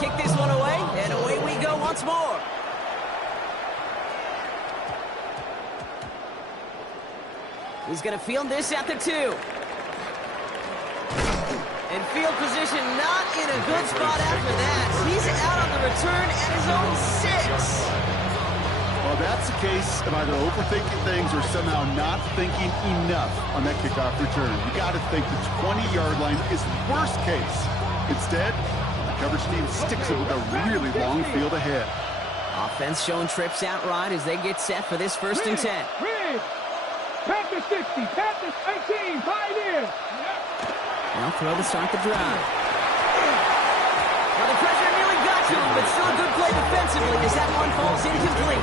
kick this one away, and away we go once more. He's going to field this at the 2. And field position not in a good spot after that. He's out on the return at his own 6. Well, that's the case of either overthinking things or somehow not thinking enough on that kickoff return. You got to think the 20-yard line is worst case. Instead, the coverage team sticks it with a really long field ahead. Offense showing trips out right as they get set for this 1st and 10. Pat the 60, pat the 18, 5 in. Now throw to start the drive. Well, the pressure nearly got to him, but still a good play defensively as that one falls incomplete.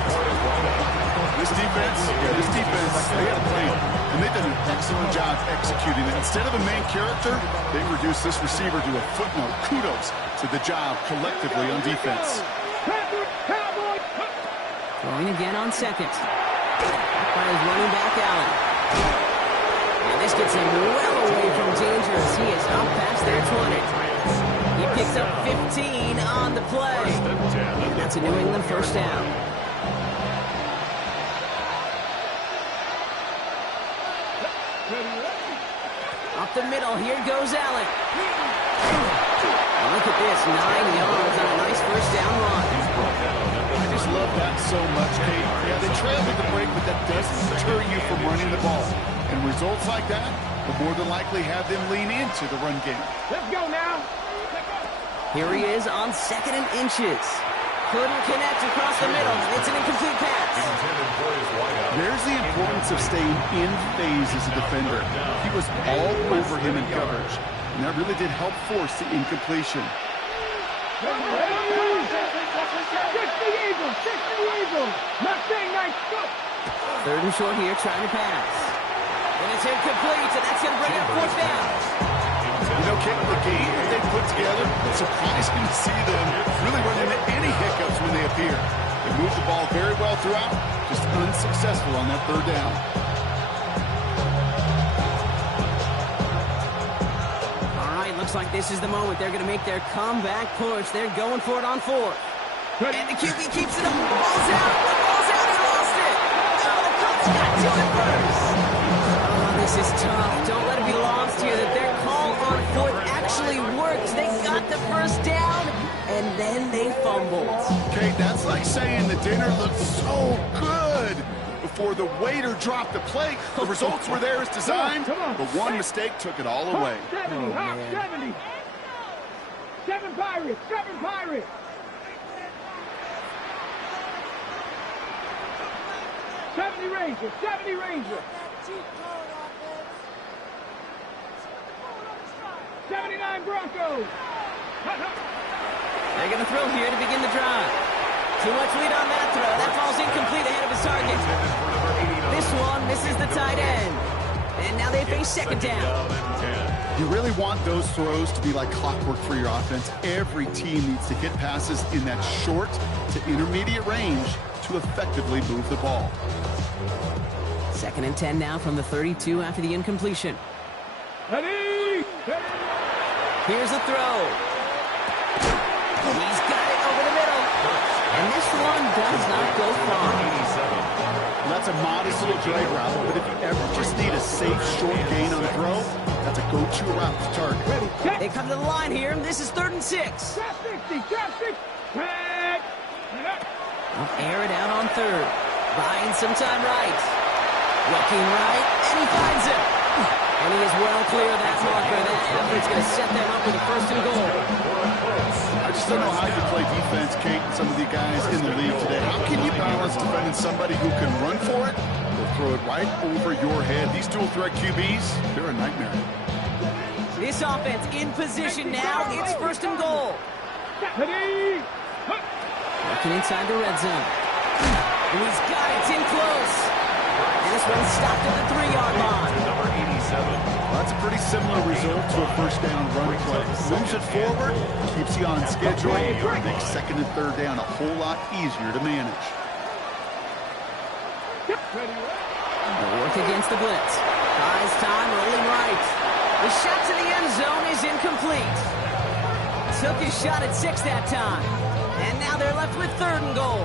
This defense, they had a plan, and they've done an excellent job executing it. Instead of a main character, they reduced this receiver to a footnote. Kudos to the job collectively on defense. Throwing again on 2nd. By his running back, Allen. And this gets him well away from danger as he is up past their 20. He picks up 15 on the play. And that's a New England 1st down. Up the middle, here goes Allen. And look at this, 9 yards on a nice 1st down run. I just love that so much, Kate. Yeah, they trailed with the break, but that doesn't deter you from running the ball. And results like that will more than likely have them lean into the run game. Let's go now. Here he is on 2nd and inches. Couldn't connect across the middle. It's an incomplete pass. There's the importance of staying in phase as a defender. He was all over him in coverage, and that really did help force the incompletion. 60 Eagles. Mustang nice. 3rd and short here, trying to pass. And it's incomplete, so that's going to bring up 4th down. You know, Kate, the game that they put together, it's surprising to see them really run into any hiccups when they appear. They moved the ball very well throughout, just unsuccessful on that 3rd down. All right, looks like this is the moment. They're going to make their comeback push. They're going for it on 4th. And the QB keeps it up. The ball's out. The ball's out. He lost it. Oh, the Colts got to it first. Oh, this is tough. Don't let it be lost here that their call on 4th actually worked. They got the 1st down, and then they fumbled. Okay, that's like saying the dinner looked so good before the waiter dropped the plate. The results were there as designed, but one mistake took it all away. 70, 70. 7 Pirates, 7 Pirates. 70 Rangers, 70 Rangers. 79 Broncos. They're going to throw here to begin the drive. Too much lead on that throw. That falls incomplete ahead of his target. This one misses the tight end. And now they face 2nd down. You really want those throws to be like clockwork for your offense. Every team needs to hit passes in that short to intermediate range to effectively move the ball. 2nd and 10 now from the 32 after the incompletion. Ready. Here's a throw. He's got it over the middle. And this one does not go far. That's a modest little drag route, but if you ever just need a safe short gain on the throw, that's a go-to route to target. They come to the line here. This is 3rd and 6. Trap 60, trap 60. They'll air it out on 3rd. Buying some time right. Looking right, and he finds it. And he is well clear of that marker. That effort's going to set them up with a 1st and goal. I just don't know how you play defense, Kate, and some of the guys in the league today. How can you balance defending somebody who can run for it or throw it right over your head? These dual-threat QBs, they're a nightmare. This offense in position now. It's 1st and goal. Looking inside the red zone. And he's got it. It's in close. And this one's stopped at the 3-yard line. Well, that's a pretty similar result to a 1st down run play. Moves it forward, keeps you on schedule, makes 2nd and 3rd down a whole lot easier to manage. The work against the blitz. Buys time, rolling right. The shot to the end zone is incomplete. took his shot at 6 that time. And now they're left with 3rd and goal.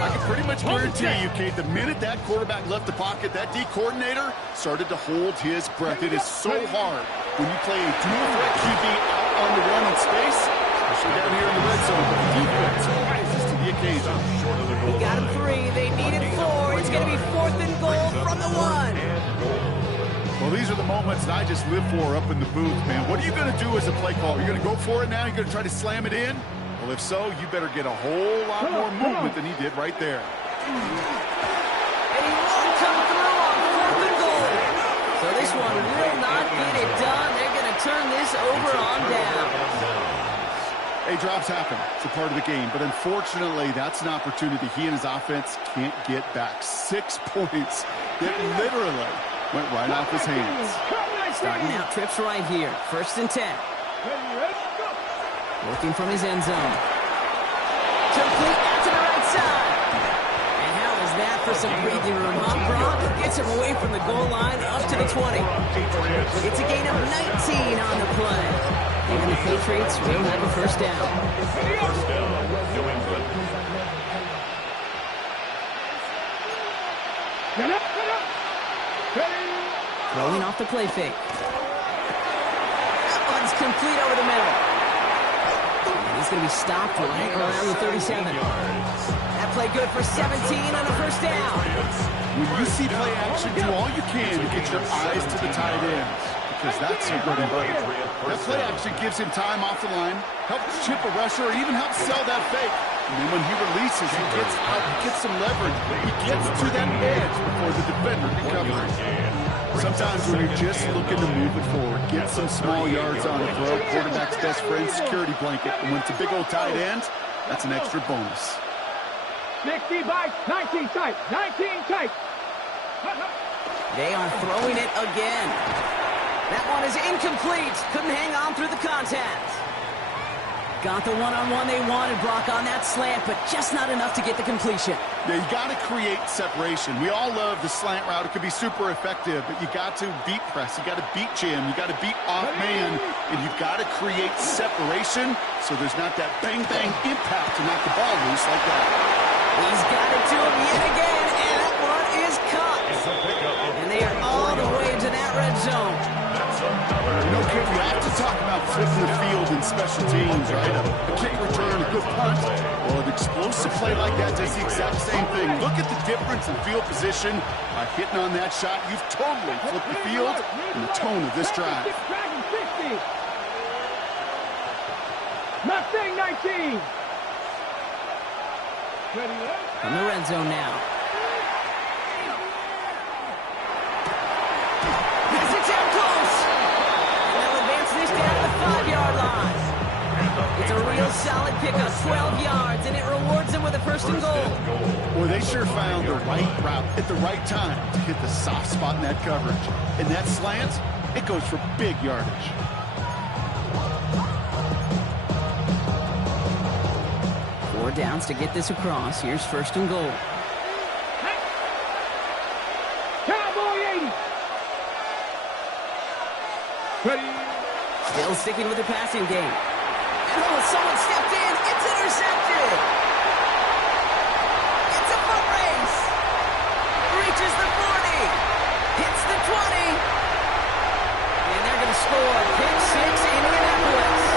I can pretty much guarantee you, Kate, the minute that quarterback left the pocket, that D coordinator started to hold his breath. It is so hard when you play a dual threat QB out on the run in space, especially down here in the red zone, but the defense rises to the occasion. We got him 3. They needed 4. It's going to be 4th and goal from the 1. Well, these are the moments that I just live for up in the booth, man. What are you going to do as a play caller? You're going to go for it now? You're going to try to slam it in? Well, if so, you better get a whole lot more movement than he did right there. And he won't come through on 4th and goal. So this one will not get it done. They're going to turn this over on down. Hey, drops happen. It's a part of the game. But unfortunately, that's an opportunity he and his offense can't get back. 6 points that literally went right off his hands. Starting out trips right here. 1st and 10. Working from his end zone. Complete out to the right side. And how is that for some breathing room, huh, Brock? Gets him away from the goal line up to the 20. It's a gain of 19 on the play. And the Patriots will have a 1st down. First down, New England. Rolling off the play fake. That one's complete over the middle. And he's going to be stopped right around the 37. That play good for 17 on the 1st down. When you see play action, do all you can to get your eyes to the tight ends, because that's your bread and butter. That play action gives him time off the line, helps chip a rusher, or even helps sell that fake. And then when he releases, he gets out, he gets some leverage. He gets to that edge before the defender can cover it. Sometimes when you're just looking to move it forward, get some small yards on the throw, quarterback's best friend, security blanket. And when it's a big old tight end, that's an extra bonus. 60 by 19 tight. 19 tight. They are throwing it again. That one is incomplete. Couldn't hang on through the contact. Got the one-on-one they wanted, Brock, on that slant, but just not enough to get the completion. Yeah, you got to create separation. We all love the slant route. It could be super effective, but you got to beat press. You got to beat jam. You got to beat off man, and you've got to create separation so there's not that bang-bang impact to knock the ball loose like that. He's got it to him yet again, and that one is caught. And they are all the way to that red zone. No kid, we have to talk about flipping the field in special teams, right? A kick return, a good punt. Well, an explosive play like that does the exact same thing. Look at the difference in field position. By hitting on that shot, you've totally flipped the field and the tone of this drive. Mustang 19. From the red zone now. This is down close. And they'll advance this down the 5-yard line. It's a real solid pickup, 12 yards, and it rewards them with a 1st and goal. Well, they sure found the right route at the right time to hit the soft spot in that coverage. And that slant, it goes for big yardage. Downs to get this across. Here's 1st and goal. Cowboy 80. Ready. Still sticking with the passing game. And someone stepped in. It's intercepted. It's a foot race. Reaches the 40. Hits the 20. And they're going to score. Pick 6, Indianapolis.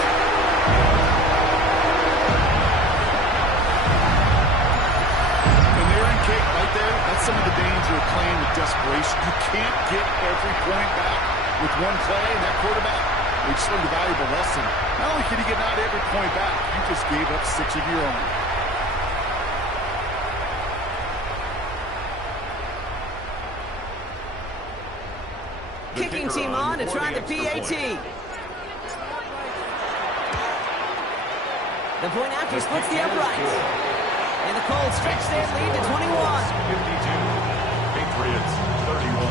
That's some of the danger of playing with desperation. You can't get every point back with one play, and that quarterback, they just learned a valuable lesson. Not only can you get not every point back, you just gave up 6 of your own. Kicking team on to try the PAT. The point after splits the uprights. And the Colts stretch their lead to 21. 52. Patriots 31.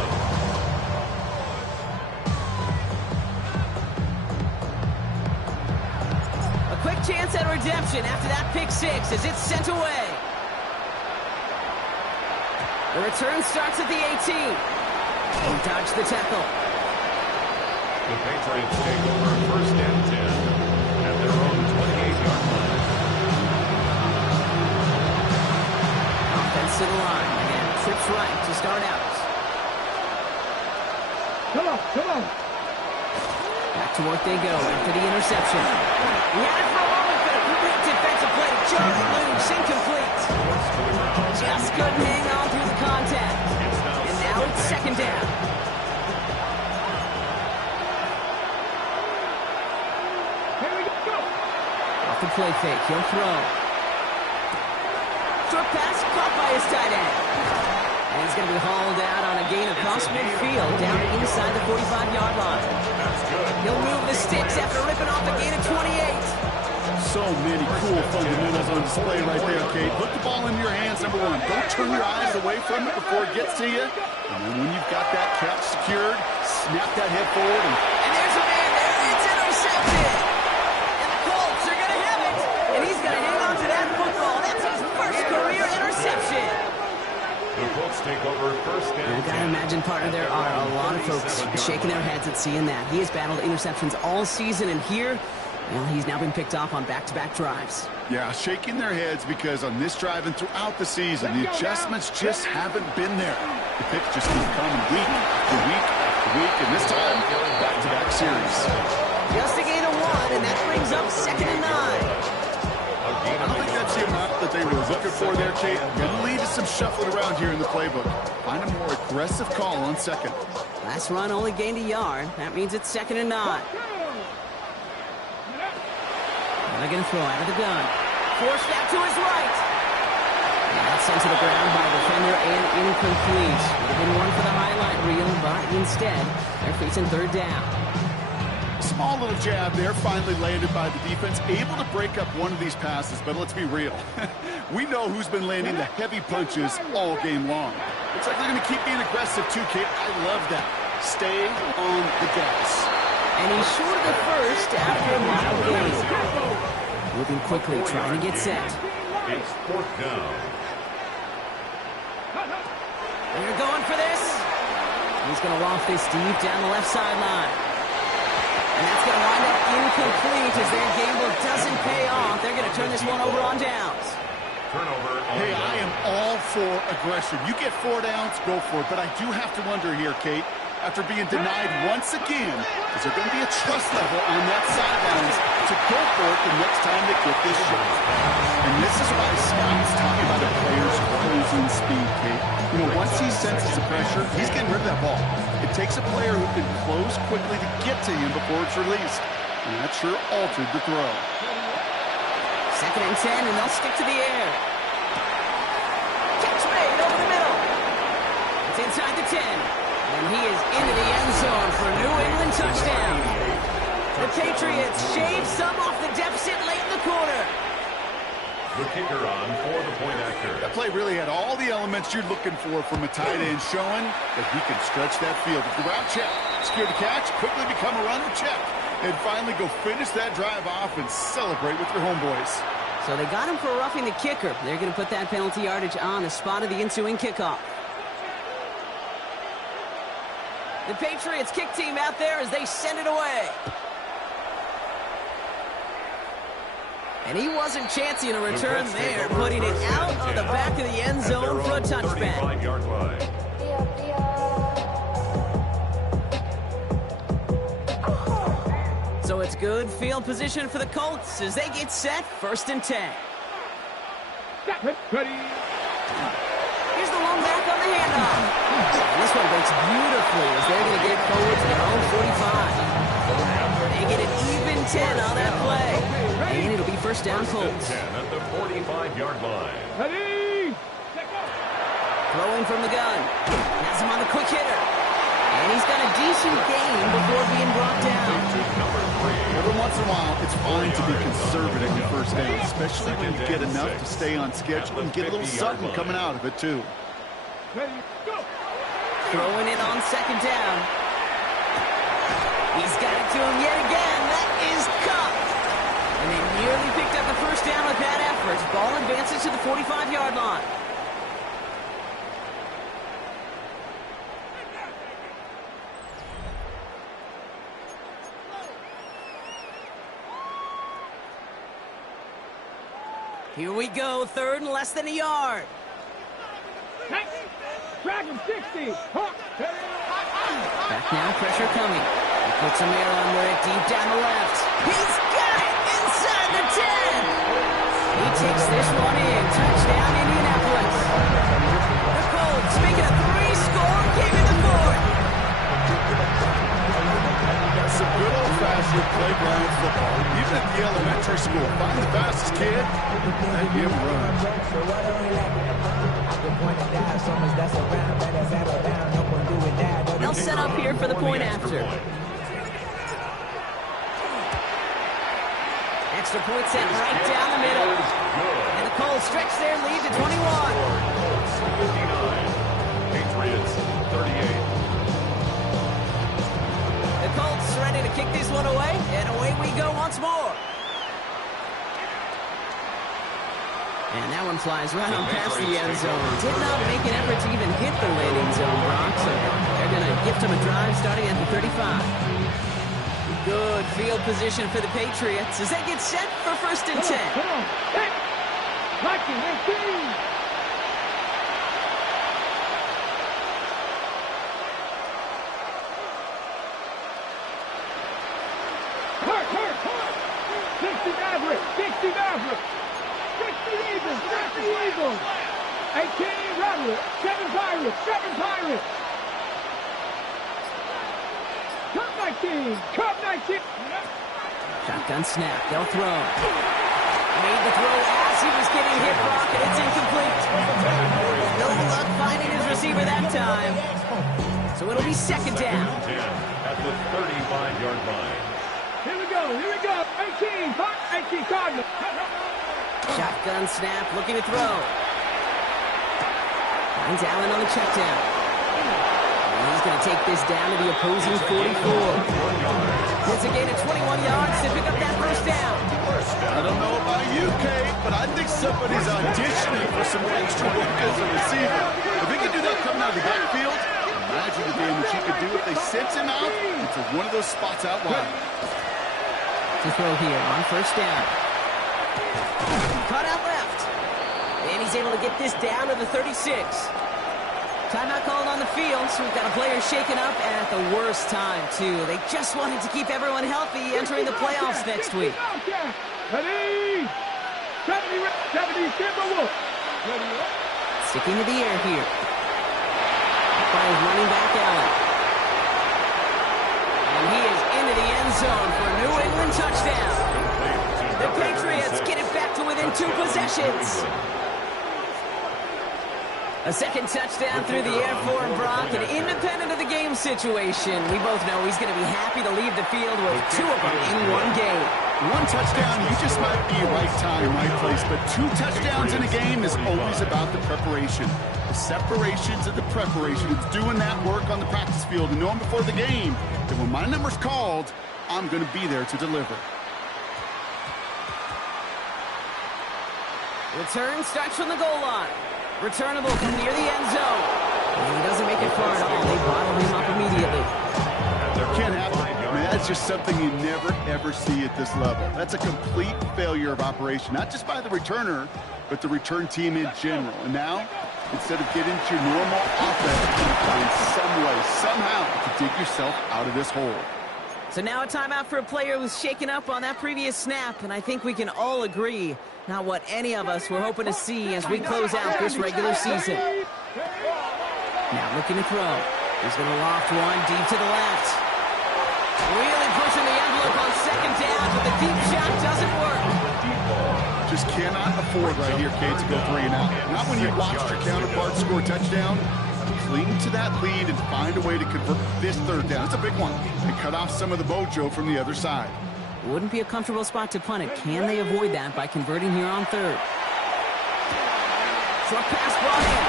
A quick chance at redemption after that pick 6 as it's sent away. The return starts at the 18. He dodged the tackle. The Patriots take over 1st and 10 at their 45-yard line. Offense to the line. And trips right to start out. Come on, come on. Back to work they go after the interception. He had it for a moment, but a great defensive play to Charlie Loose, incomplete. Just couldn't hang on through the contact. And now it's second down. Here we go. Off the play fake, he'll throw. Short pass caught by his tight end. And he's going to be hauled out on a gain across midfield down inside the 45-yard line. That's good. He'll move the sticks after ripping off a gain of 28. So many cool fundamentals on display right there, Kate. Put the ball in your hands, number one. Don't turn your eyes away from it before it gets to you. And then when you've got that catch secured, snap that head forward. And there's a man there. It's intercepted. And the Colts are going to have it. And he's going to hang on to that football. That's his first career interception. The Colts take over first down. You gotta imagine, partner, there are a lot of folks shaking their heads at seeing that. He has battled interceptions all season, and here, well, he's now been picked off on back-to-back drives. Yeah, shaking their heads because on this drive and throughout the season, the adjustments just haven't been there. The picks just keep coming week after week after week, and this time, back-to-back series. Just a gain of 1, and that brings up 2nd and 9. I don't think that's the amount that they were looking for there, Kate. Going to lead to some shuffling around here in the playbook. Find a more aggressive call on second. Last run only gained a yard. That means it's 2nd and 9. Now they're going to throw out of the gun. Forced out to his right. And that's sent to the ground by a defender and incomplete. Would have been one for the highlight reel, but instead, they're facing third down. Small little jab there, finally landed by the defense. Able to break up one of these passes, but let's be real. We know who's been landing the heavy punches all game long. Looks like they're going to keep being aggressive too, Kate. I love that. Stay on the gas. And he's short of the first after a mile gain. Moving quickly, trying to get set. It's fourth down. They're going for this. He's going to loft this deep down the left sideline. And that's going to wind up incomplete as their gamble doesn't pay off. They're going to turn this one over on downs. Turnover. Hey, I am all for aggression. You get 4 downs, go for it. But I do have to wonder here, Kate, after being denied once again, is there going to be a trust level on that sidelines to go for it the next time they get this shot? And this is why Scott's talking about a player's closing speed, Kate. You know, once he senses the pressure, he's getting rid of that ball. It takes a player who can close quickly to get to him before it's released. And that sure altered the throw. 2nd and 10, and they'll stick to the air. Catch made over the middle. It's inside the 10. And he is into the end zone for a New England touchdown. The Patriots shave some off the deficit late in the quarter. The kicker on for the point after. That play really had all the elements you're looking for from a tight end, showing that he can stretch that field. With the route check, secure the catch, quickly become a runner check, and finally go finish that drive off and celebrate with your homeboys. So they got him for roughing the kicker. They're going to put that penalty yardage on the spot of the ensuing kickoff. The Patriots kick team out there as they send it away. And he wasn't chancing a return there, putting it out of the back of the end zone for a touchback. 35-yard line. So it's good field position for the Colts as they get set, 1st and 10. Ready. Here's the one back on the handoff. And this one breaks beautifully as they're going to get forward to their own 45. They get an even 10 on that play. And it'll be 1st down Colts. 10 at the 45-yard line. Ready. Throwing from the gun. Has him on the quick hitter. And he's got a decent gain before being brought down. Every once in a while, it's fine to be conservative in 1st down, especially when you get enough to stay on schedule and get a little something coming out of it, too. Ready. Go. Throwing it on 2nd down. He's got it to him yet again. That is cuffed. And they nearly picked up the 1st down with that effort. Ball advances to the 45-yard line. Here we go, third and less than a yard. Drag him 60. Back now, pressure coming. He puts a mirror under it deep down the left. He's got it inside the 10. He takes this one in. Touchdown, Indianapolis. The Colts making a 3-score game in the fourth. That's some good old-fashioned playground football. Even at the elementary school, find the fastest kid and give him run. They'll set up here for the point after. Extra point set right down the middle. And the Colts stretch their lead to 21. 59. Patriots 38. The Colts ready to kick this one away, and away we go once more. And that one flies right on past the end zone. Did not make an effort to even hit the landing zone, Brock, so they're going to gift him a drive starting at the 35. Good field position for the Patriots as they get set for 1st and 10. Come on. Hey. Mikey, 18. Hurt. 60 Maverick. 60 Eagles. 18 Rebel. 7 Pirates. Cup 19. Shotgun snap. They'll throw. Made the throw as he was getting hit, Brock, and it's incomplete. No luck finding his receiver that time. So it'll be 2nd down. 10 at the 35-yard line. Here we go. 18 Cardinals. Shotgun snap, looking to throw. Finds Allen on the check down. And he's going to take this down to the opposing 44. It's a gain of 21 yards to pick up that 1st down. I don't know about you, Kate, but I think somebody's auditioning for some extra work as a receiver. If he can do that coming out of the backfield, imagine the damage he could do if they sent him out into one of those spots out wide. To throw here on 1st down. Cut out left. And he's able to get this down to the 36. Timeout called on the field, so we've got a player shaken up at the worst time, too. They just wanted to keep everyone healthy entering the playoffs next week. Ready? 70 Timberwolves. Sticking to the air here. By running back Allen. And he is into the end zone for a New England touchdown. The Patriots get it back to within 2 possessions. A 2nd touchdown through the air for Brock, and independent of the game situation, we both know he's going to be happy to leave the field with 2 of them in one game. One touchdown, you just might be right time, right place, but 2 touchdowns in a game is always about the preparation. The separation to the preparation. It's doing that work on the practice field and knowing before the game that when my number's called, I'm going to be there to deliver. Return starts from the goal line. Returnable from near the end zone. And he doesn't make it far at all. They bottle him up immediately. Can't happen. I mean, that's just something you never, ever see at this level. That's a complete failure of operation, not just by the returner, but the return team in general. And now, instead of getting to your normal offense, you find some way, somehow, to dig yourself out of this hole. So now a timeout for a player who's shaken up on that previous snap, and I think we can all agree not what any of us were hoping to see as we close out this regular season. Now looking to throw. He's going to loft one deep to the left. Really pushing the envelope on 2nd down, but the deep shot doesn't work. Just cannot afford right here, Kate, to go 3 and out. Not when you watched your counterpart score a touchdown. Cling to that lead and find a way to convert this 3rd down. It's a big one. And cut off some of the mojo from the other side. Wouldn't be a comfortable spot to punt it. Can they avoid that by converting here on 3rd? Short pass brought in.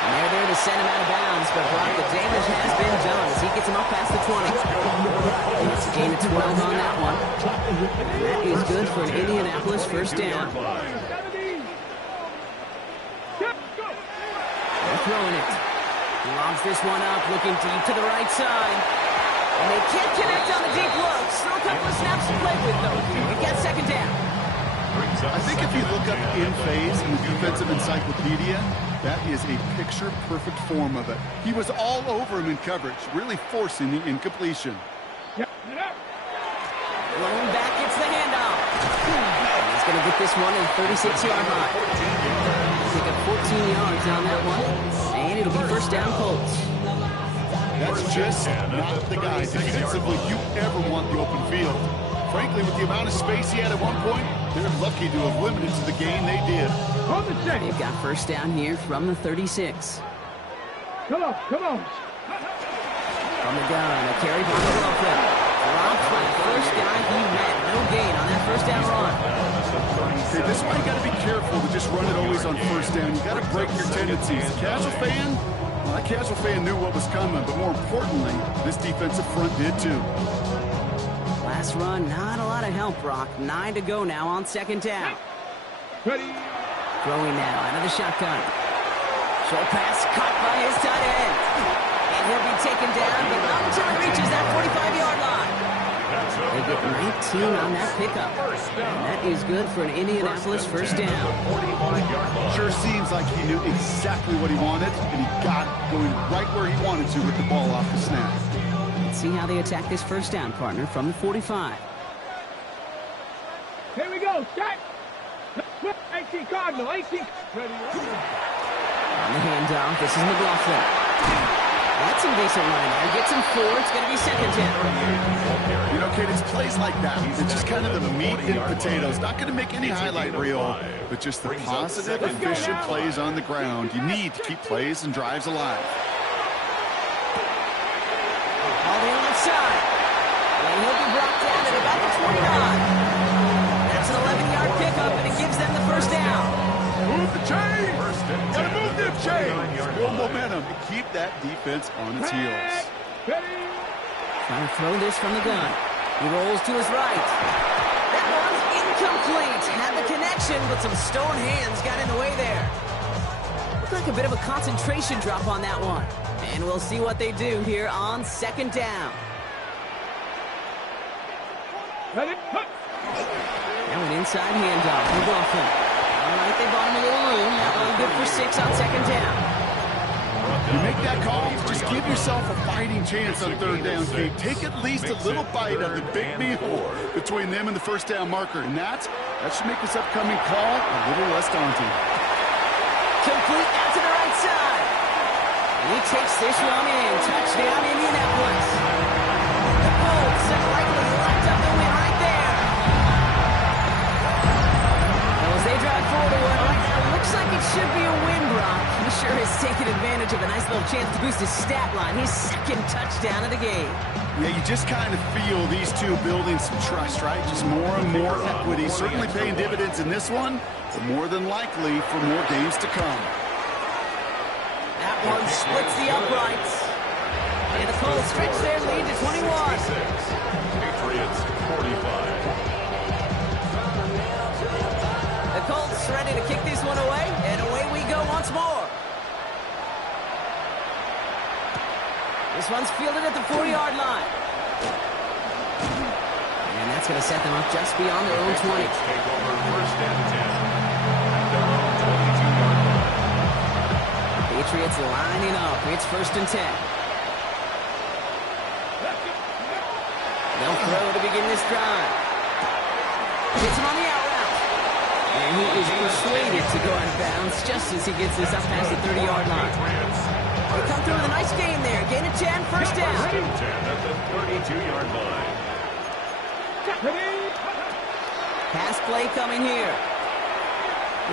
And they're there to send him out of bounds, but Brock, the damage has been done as he gets him up past the 20. It's a gain of 12 on that one. And that is good for an Indianapolis 1st down. They're throwing it. He lobs this one up, looking deep to the right side. And they can't connect on the deep look. Still a couple of snaps to play with, though. We've got 2nd down. I think if you look up in phase in the defensive encyclopedia, that is a picture-perfect form of it. He was all over him in coverage, really forcing the incompletion. Rolling back, it's the handoff. He's going to get this one at 36-yard line. Pick up 14 yards on that one, and it'll be first down Colts. That's just not the guy defensively you ever want the open field. Frankly, with the amount of space he had at one point, they're lucky to have limited to the game they did. They've got first down here from the 36. Come on. From the gun, a carry by McLaughlin. Dropped by the first guy he met. No gain on that first down run. Okay, this is why you got to be careful to just run it always on first down. You got to break your tendencies. The casual fan, well, that casual fan knew what was coming, but more importantly, this defensive front did too. Last run, not a lot of help, Brock. 9 to go now on second down. Ready. Throwing now out of the shotgun. Short pass caught by his tight end. And he'll be taken down, but not until he reaches that 45-yard line. They get 19 on that pickup. And that is good for an Indianapolis first down. Sure seems like he knew exactly what he wanted, and he got it going right where he wanted to with the ball off the snap. Let's see how they attack this first down, partner, from the 45. Here we go. Set. 18 Cardinal. 18. Ready. On the handoff, this is McLaughlin. That's some decent running there. Gets him 4. It's going to be second down. You know, kid, it's plays like that. It's just kind of the meat and potatoes. Not going to make any highlight reel, but just the positive, efficient plays on the ground. You need to keep plays and drives alive. All the left side. And he'll be brought down at about the 29. That's an 11-yard pickup, and it gives them the first down. Move the chain. Gotta move them chains. Build momentum and keep that defense on its heels. Trying to throw this from the gun. He rolls to his right. That one's incomplete. Had the connection, but some stone hands got in the way there. Looked like a bit of a concentration drop on that one. And we'll see what they do here on second down. Now an inside handoff. McLaughlin. All right, they bought him a little room. That one good for 6 on second down. You make that call, just give yourself a fighting chance on third down, Kate. Take at least a little bite of the big meal between them and the first down marker. And that should make this upcoming call a little less daunting. Complete out to the right side. And he takes this one in. Touchdown, Indianapolis. The Colts have likely locked up the win right there. Now as they drive forward to one right now, looks like it should be a win, Brock. He sure has taken advantage of a nice little chance to boost his stat line. His second touchdown of the game. Yeah, you just kind of feel these two building some trust, right? Just more and more equity. Certainly paying dividends in this one, but more than likely for more games to come. That one splits the uprights. And the Colts stretch their lead to 21. Patriots 45. The Colts ready to kick this one away, and away we go once more. This one's fielded at the 40-yard line. And that's going to set them up just beyond their own 20. Take over first and 10 at their own 22-yard line. Patriots lining up. It's first and 10. They'll throw to begin this drive. Gets him on the out route. And he is persuaded to go out of bounds just as he gets this up past the 30-yard line. They come through with a nice gain there. Gain of 10, first down. First and 10 at the 32-yard line. Pass play coming here.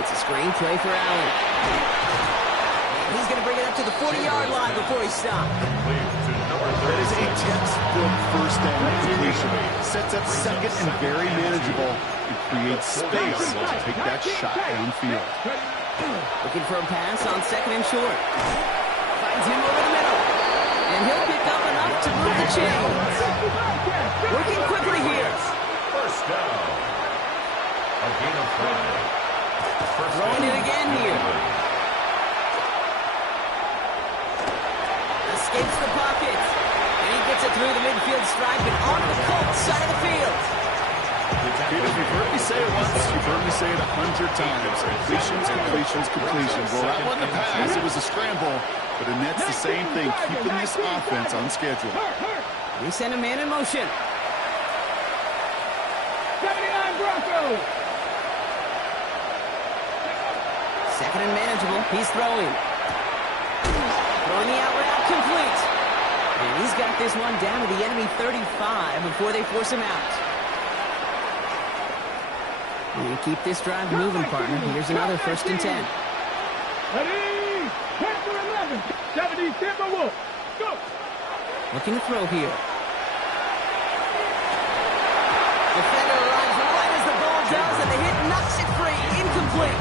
It's a screen play for Allen. He's going to bring it up to the 40-yard line before he stops. That is a textbook first down completion. Sets up second and very manageable and creates space to take that shot downfield. Looking for a pass on second and short. Finds him over the middle. And he'll pick up enough to move the chains. Working quickly here. First down. A gain of 5. Throwing it again here. Escapes the pocket. And he gets it through the midfield stripe and onto the Colts side of the field. Dude, if you've heard me say say it once, you've heard me say it 100 times. Completions, completions, completions. Well, that wasn't a pass. It was a scramble. But Annette's the same thing, keeping this offense on schedule. We send a man in motion. 79 Broncos. Second and manageable. He's throwing. Throwing the out route complete. And he's got this one down to the enemy 35 before they force him out. We keep this drive moving, partner. Here's another 1st and 10. Ready? 10 for 11. 70 Timberwolves. Go. Looking to throw here. Defender arrives right as the ball does, and the hit knocks it free. Incomplete.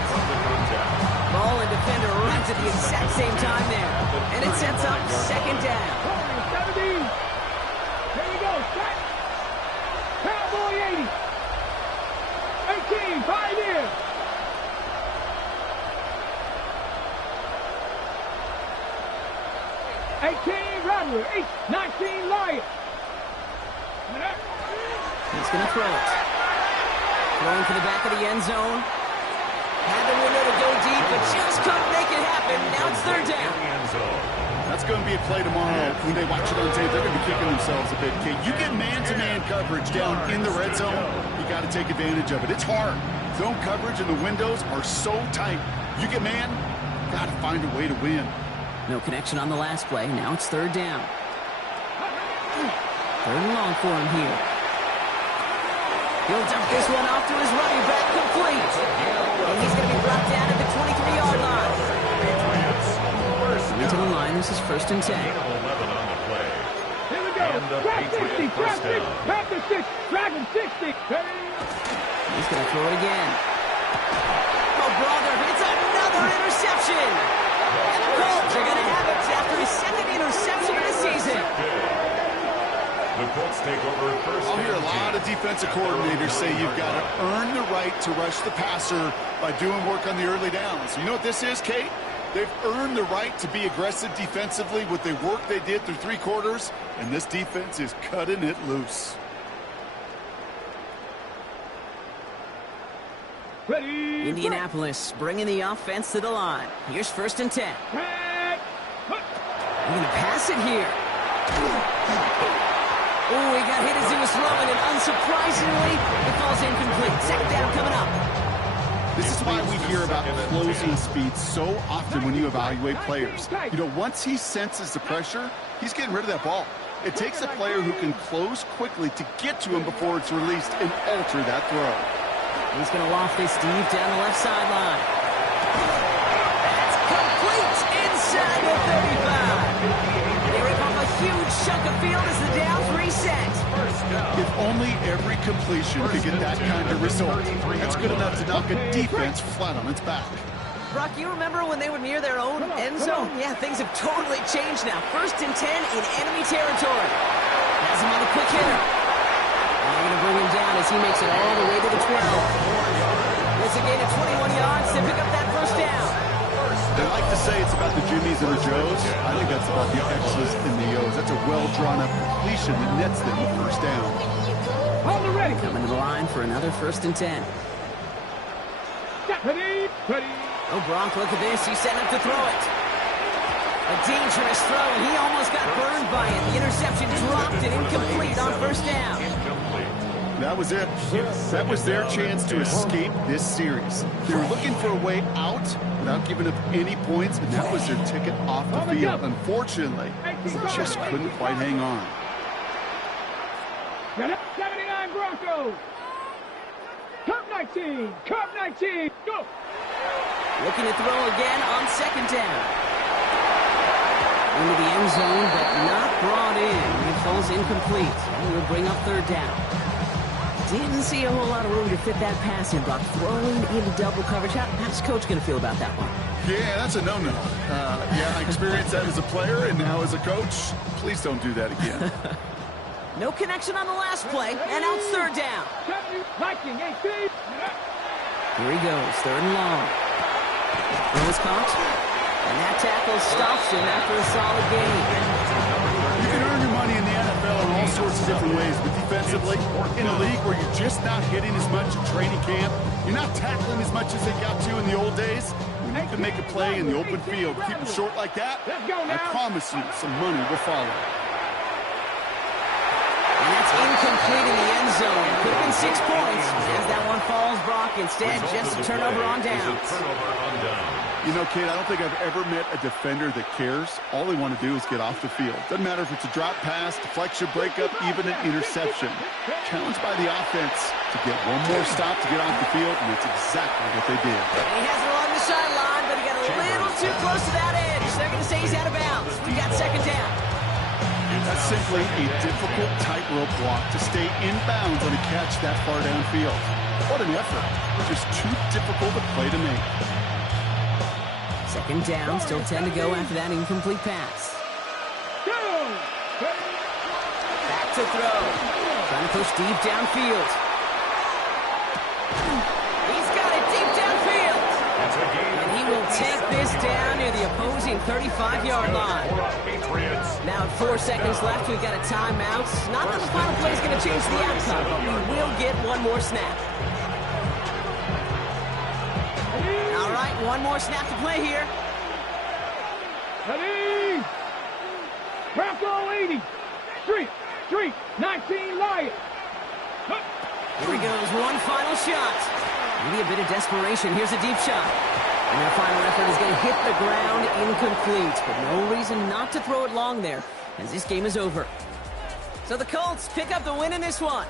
Ball and defender runs at the exact same time there. And it sets up 2nd down. 70. Here we go. Set. Cowboy 80. 18. Pioneer. 18 Rattler. 19 Lion. He's going to throw it. Throwing to the back of the end zone. Had the window to go deep, but just couldn't make it happen. Now it's 3rd down. That's going to be a play tomorrow. When they watch it on tape, they're going to be kicking themselves a bit. Kate, you get man-to-man coverage down in the red zone, you got to take advantage of it. It's hard. Zone coverage and the windows are so tight. You get man, got to find a way to win. No connection on the last play. Now it's 3rd down. 3rd and long for him here. He'll dump this one off to his running back, complete. And he's going to be brought down at the 23-yard line. Into the line, this is 1st and 10. 11 on the play. Here we go. Trap 60, trap 60, trap 60, Dragon 60. He's going to throw it again. Oh, brother, it's another interception. And the Colts are going to have it after his 2nd interception of the season. The Colts take over 1st. I'll hear a lot of defensive coordinators say you've got to earn the right to rush the passer by doing work on the early downs. You know what this is, Kate? They've earned the right to be aggressive defensively with the work they did through 3 quarters, and this defense is cutting it loose. Ready. Indianapolis bringing the offense to the line. Here's 1st and 10. Back. We're going to pass it here. Oh, he got hit as he was throwing, and unsurprisingly, it falls incomplete. 2nd down coming up. This is why we hear about closing speed so often when you evaluate players. You know, once he senses the pressure, he's getting rid of that ball. It takes a player who can close quickly to get to him before it's released and alter that throw. He's going to loft this deep down the left sideline. That's complete inside the 35. They rip off a huge chunk of field as the downs reset. If only every completion could get that kind of result. That's good enough to knock a defense flat on its back. Brock, you remember when they were near their own end zone? Yeah, things have totally changed now. 1st and 10 in enemy territory. Has him on a quick hitter. They're going to bring him down as he makes it all the way to the 12. It's a gain of 21 yards to pick up that 1st down. They like to say it's about the Jimmies and the Joes. I think that's about the X's and the O's. That's a well-drawn-up completion that nets them the 1st down. Hold the ready. Coming to the line for another 1st and 10. Ready. Ready. Oh, Bronk, look at this. He's setting up to throw it. A dangerous throw, and he almost got burned by it. The interception dropped and incomplete on 1st down. That was it. That was their chance to escape this series. They were looking for a way out without giving up any points, and that was their ticket off the field. Unfortunately, they just couldn't quite hang on. 79 Broncos. Cup 19. Cup 19. Go. Looking to throw again on 2nd down. Into the end zone, but not brought in. It falls incomplete. And we'll bring up 3rd down. Didn't see a whole lot of room to fit that pass in, Brock. Throwing into double coverage. How's the coach going to feel about that one? Yeah, that's a no-no. Yeah, I experienced that as a player and now as a coach. Please don't do that again. No connection on the last play, and out 3rd down. Viking 18. Here he goes, 3rd and long. Throw is caught, and that tackle stops him after a solid gain. You can earn your money in the NFL in all sorts of different ways, but defensively, in a league where you're just not hitting as much in training camp, you're not tackling as much as they got to in the old days, when you can make a play in the open field, keep it short like that, I promise you some money will follow. And that's incomplete in the end zone. Could have been 6 points. As that one falls, Brock, instead just a turnover on downs. You know, Kate, I don't think I've ever met a defender that cares. All they want to do is get off the field. Doesn't matter if it's a drop pass, deflection, breakup, even an interception. Challenged by the offense to get one more stop to get off the field, and that's exactly what they did. And he has it along the sideline, but he got a little too close to that edge. They're going to say he's out of bounds. We got second down. That's simply a difficult tightrope walk to stay in bounds on a catch that far downfield. What an effort. Just too difficult a play to make. Second down, still 10 to go after that incomplete pass. Back to throw. Trying to push deep downfield. He's got it deep downfield. And he will take this down near the opposing 35-yard line. Now at 4 seconds left, we've got a timeout. Not that the final play is going to change the outcome, but we will get one more snap. All right, one more snap to play here. Ready? Bronco 80. Street, 19 Lions. Here he goes, one final shot. Maybe a bit of desperation. Here's a deep shot. And their final effort is going to hit the ground incomplete, but no reason not to throw it long there, as this game is over. So the Colts pick up the win in this one.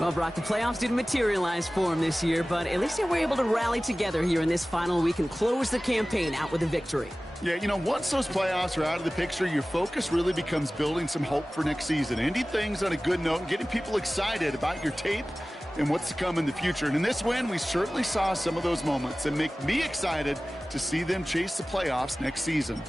Well, Brock, the playoffs didn't materialize for them this year, but at least they were able to rally together here in this final week and close the campaign out with a victory. Yeah, you know, once those playoffs are out of the picture, your focus really becomes building some hope for next season. Ending things on a good note and getting people excited about your tape and what's to come in the future. And in this win, we certainly saw some of those moments that make me excited to see them chase the playoffs next season.